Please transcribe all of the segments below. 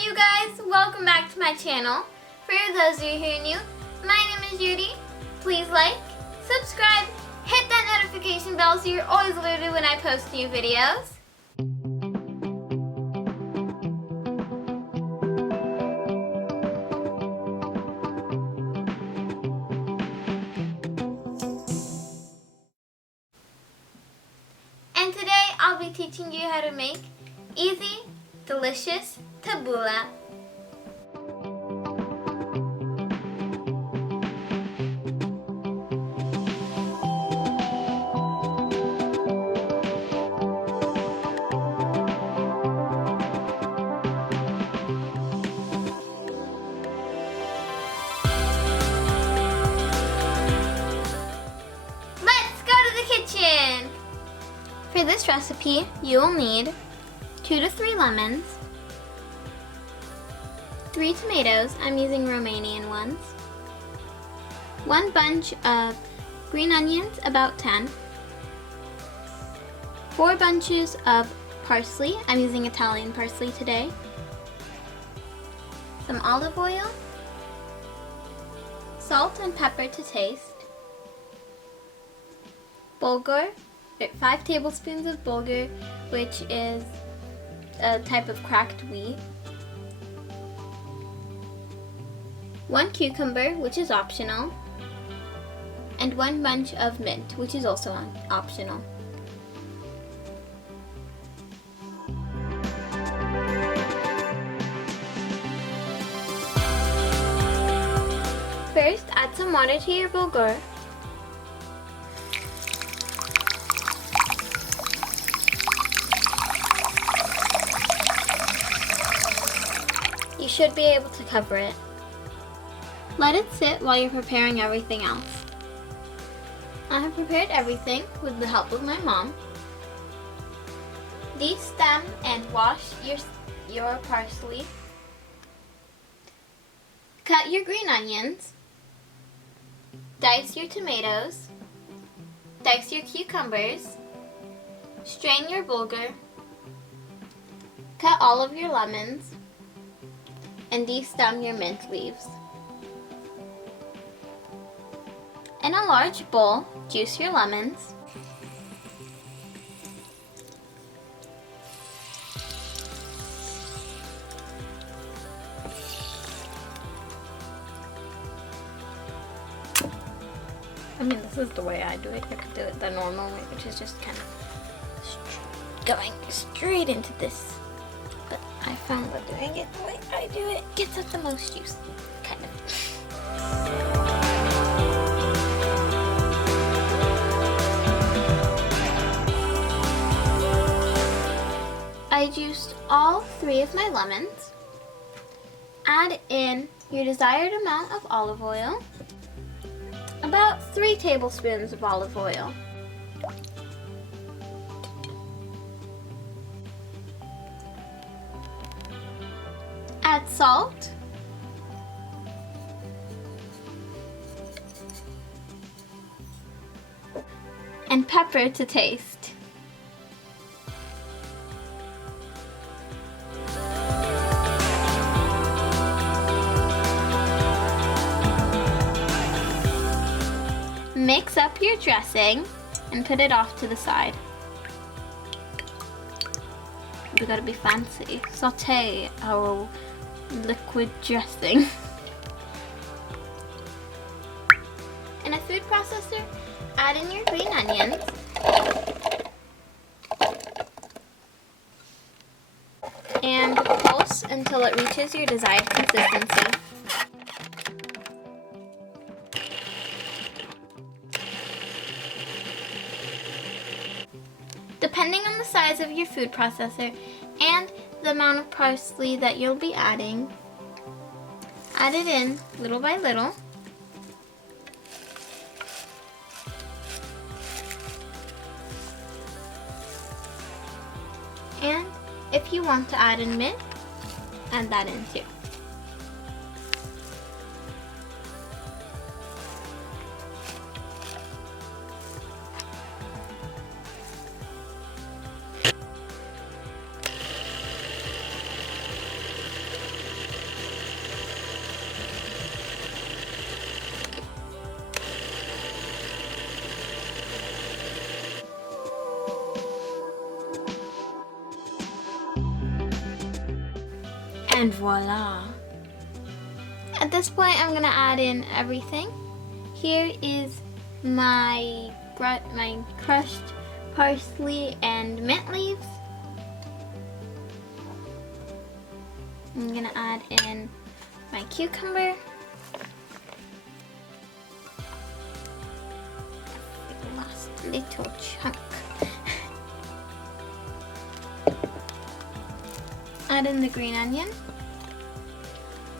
Hello you guys, welcome back to my channel. For those of you who are new, my name is Judy. Please like, subscribe, hit that notification bell so you're always alerted when I post new videos. And today I'll be teaching you how to make easy, delicious Teboulleh. Let's go to the kitchen! For this recipe, you will need 2 to 3 lemons, 3 tomatoes, I'm using Romanian ones, 1 bunch of green onions, about 10, 4 bunches of parsley, I'm using Italian parsley today, some olive oil, salt and pepper to taste, bulgur, 5 tablespoons of bulgur, which is a type of cracked wheat, 1 cucumber, which is optional, and 1 bunch of mint, which is also optional. First, add some water to your bulgur. You should be able to cover it. Let it sit while you're preparing everything else. I have prepared everything with the help of my mom. De-stem and wash your parsley. Cut your green onions. Dice your tomatoes. Dice your cucumbers. Strain your bulgur. Cut all of your lemons. And de-stem your mint leaves. In a large bowl, juice your lemons. I mean, this is the way I do it. You could do it the normal way, which is just kind of going straight into this. But I found that doing it the way I do it gets us the most juice, kind of. I juiced all 3 of my lemons. Add in your desired amount of olive oil, about 3 tablespoons of olive oil. Add salt, and pepper to taste. Mix up your dressing and put it off to the side. We gotta be fancy. Saute our liquid dressing. In a food processor, add in your green onions. And pulse until it reaches your desired consistency. Depending on the size of your food processor and the amount of parsley that you'll be adding, add it in little by little. And if you want to add in mint, add that in too. And voila. At this point, I'm gonna add in everything. Here is my crushed parsley and mint leaves. I'm gonna add in my cucumber. Last little chunk. Add in the green onion.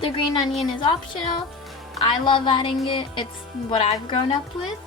The green onion is optional. I love adding it. It's what I've grown up with,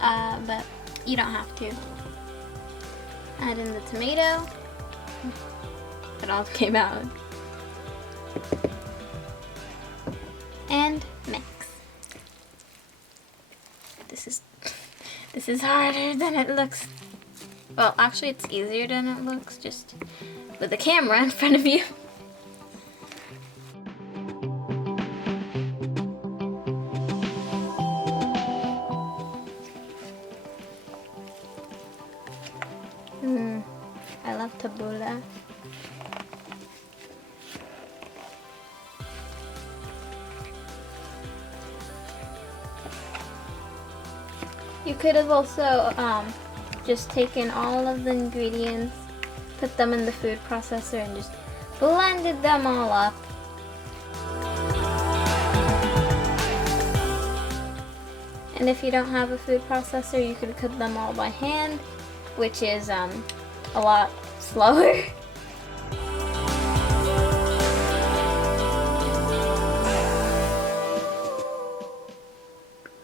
but you don't have to. Add in the tomato. It all came out. And mix. This is harder than it looks. Well, actually it's easier than it looks, just with the camera in front of you. I love Teboulleh. You could have also just taken all of the ingredients, put them in the food processor, and just blended them all up. And if you don't have a food processor, you could cook them all by hand, which is a lot slower.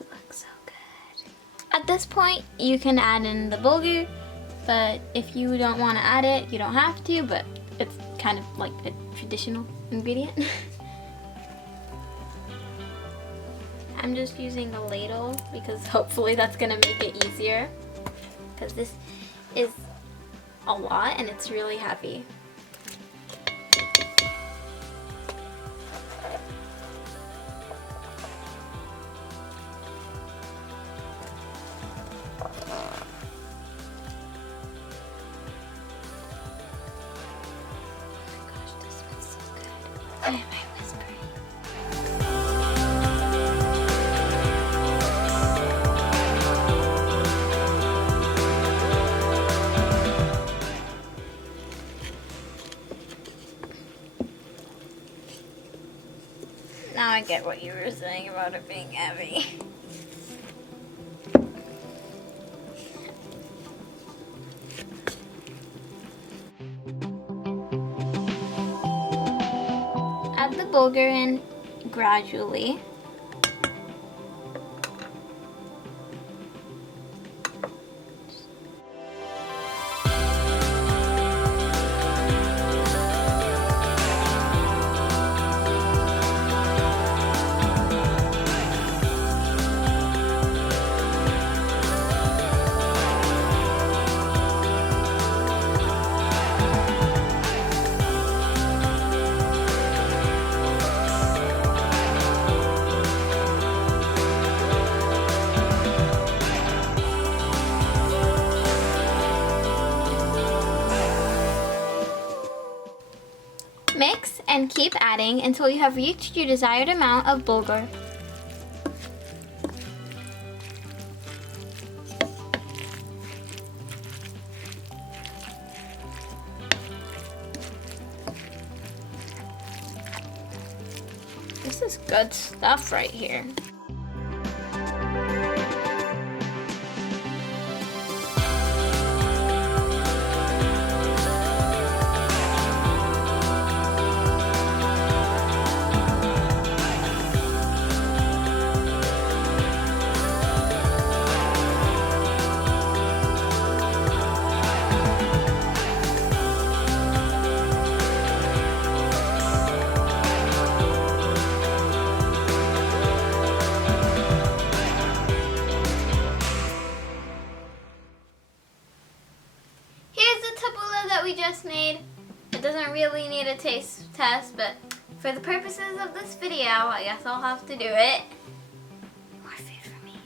Looks so good. At this point, you can add in the bulgur, but if you don't want to add it, you don't have to, but it's kind of like a traditional ingredient. I'm just using a ladle because hopefully that's gonna make it easier, because this is a lot and it's really heavy. Why am I whispering? Now I get what you were saying about it being heavy. Add the bulgur in gradually. Mix and keep adding until you have reached your desired amount of bulgur. This is good stuff right here. We just made. It doesn't really need a taste test, but for the purposes of this video, I guess I'll have to do it. More food for me.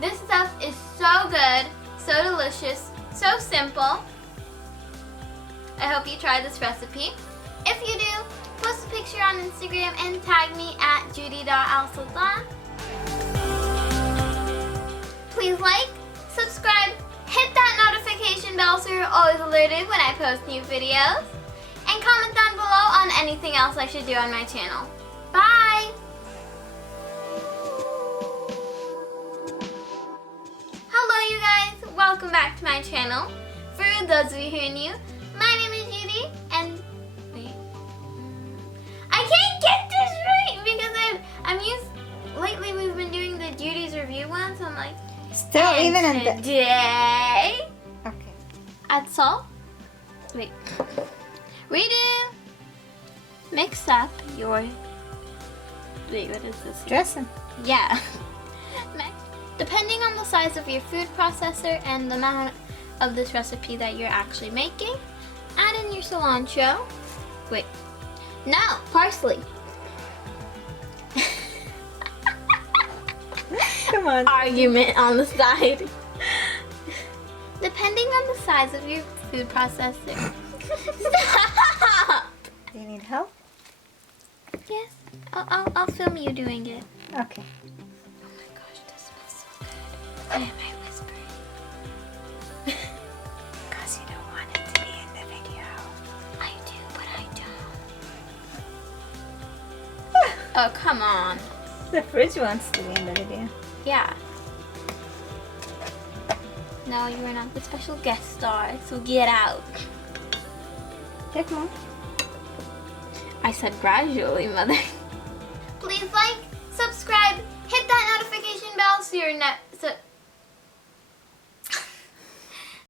This stuff is so good, so delicious, so simple. I hope you try this recipe. If you do, post a picture on Instagram and tag me at judy.alsultan. Please like, subscribe, hit that notification bell so you're always alerted when I post new videos, and comment down below on anything else I should do on my channel. Bye! Hello you guys, welcome back to my channel. For those of you who are new, my name is Judy, and wait, I can't get this right because I'm used, lately we've been doing the Judy's review one, so I'm like, still even in the today, okay. add salt, wait, redo, mix up your, wait, what is this? Dressing. Yeah. Depending on the size of your food processor and the amount of this recipe that you're actually making, add in your cilantro. Wait, no, parsley. Come on. Argument on the side. Depending on the size of your food processor. Stop! Do you need help? Yes, I'll film you doing it. Okay. Why am I whispering? Because you don't want it to be in the video. I do, but I don't. Oh, come on. The fridge wants to be in the video. Yeah. No, you are not the special guest star, so get out. Take more. I said gradually, mother. Please like, subscribe, hit that notification bell so you're not